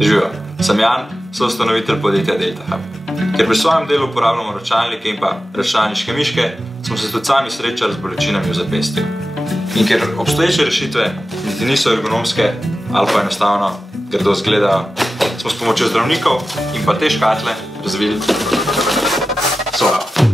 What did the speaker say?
Živijo, sem Jan, soustanovitelj podjetja Delta Hub. Ker pri svojem delu uporabljamo računalnike in pa računalniške miške, smo se tudi sami srečali z bolečinami v zapestju. In ker obstoječe rešitve niti niso ergonomske ali pa enostavno grdo zgledajo, smo s pomočjo zdravnikov in pa te škatle razvili Solo.